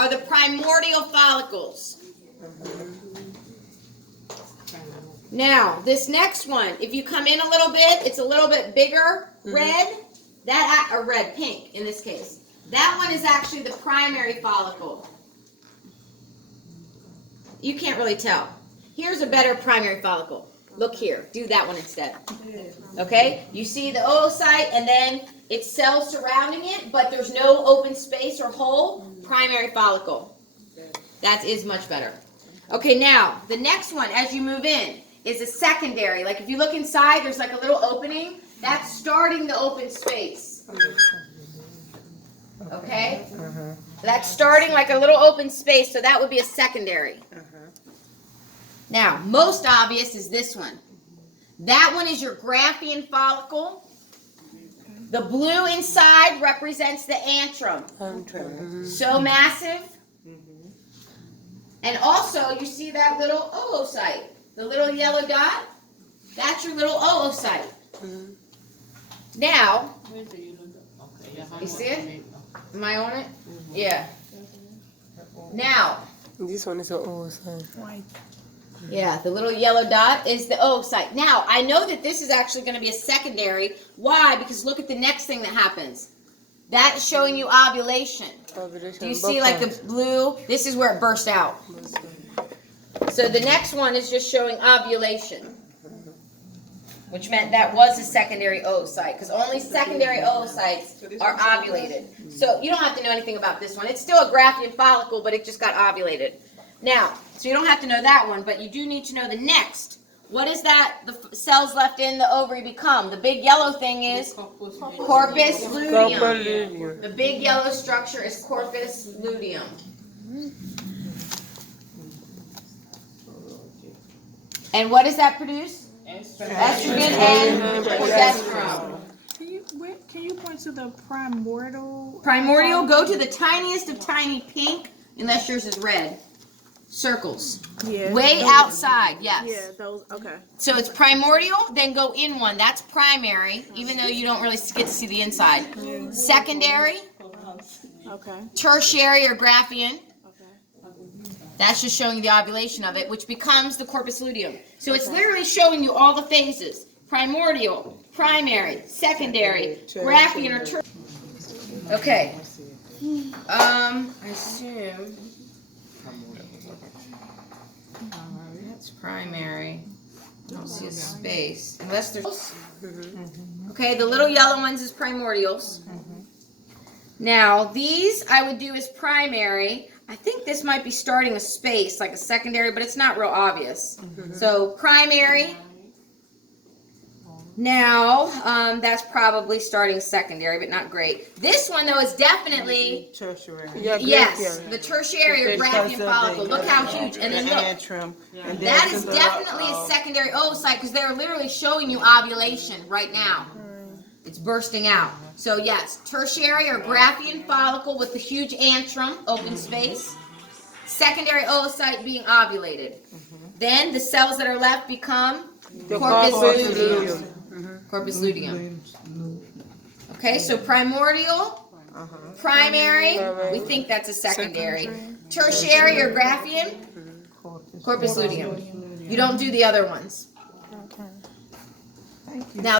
are the primordial follicles. Now, this next one, if you come in a little bit, it's a little bit bigger, red, pink in this case. That one is actually the primary follicle. You can't really tell. Here's a better primary follicle. Look here. Do that one instead. Okay? You see the oocyte and then it's cells surrounding it, but there's no open space or hole. Primary follicle. That is much better. Okay, now, the next one, as you move in, is a secondary. Like if you look inside, there's like a little opening. That's starting the open space. Okay? That's starting like a little open space, so that would be a secondary. Now, most obvious is this one. That one is your Graafian follicle. The blue inside represents the antrum. So massive. And also, you see that little oocyte. The little yellow dot? That's your little oocyte. Now, you see it? Am I on it? Yeah. Now. This one is an oocyte. Yeah, the little yellow dot is the oocyte. Now, I know that this is actually going to be a secondary. Why? Because look at the next thing that happens. That's showing you ovulation. Do you see like the blue? This is where it burst out. So the next one is just showing ovulation, which meant that was a secondary oocyte, because only secondary oocytes are ovulated. So you don't have to know anything about this one. It's still a Graafian follicle, but it just got ovulated. Now, so you don't have to know that one, but you do need to know the next. What is that the cells left in the ovary become? The big yellow thing is corpus luteum. The big yellow structure is corpus luteum. And what does that produce? Estrogen and progesterone. Can you point to the primordial? Primordial, go to the tiniest of tiny pink, unless yours is red. Circles. Yeah. Way outside, yes. Yeah, those, okay. So it's primordial, then go in one. That's primary, even though you don't really get to see the inside. Secondary. Okay. Tertiary or Graafian. Okay. That's just showing you the ovulation of it, which becomes the corpus luteum. So it's literally showing you all the phases. Primordial, primary, secondary, Graafian, or tertiary. Okay. I assume... That's primary. I don't see a space. Unless there's... Okay, the little yellow ones is primordials. Now, these I would do as primary. I think this might be starting a space, like a secondary, but it's not real obvious. So, primary. Now, that's probably starting secondary, but not great. This one, though, is definitely... Tertiary. Yes, the tertiary or Graafian follicle. Look how huge. And then look. That is definitely a secondary oocyte, because they're literally showing you ovulation right now. It's bursting out. So yes, tertiary or Graafian follicle with the huge antrum, open space. Secondary oocyte being ovulated. Then the cells that are left become corpus luteum. Corpus luteum. Okay, so primordial, primary, we think that's a secondary. Tertiary or Graafian, corpus luteum. You don't do the other ones. Now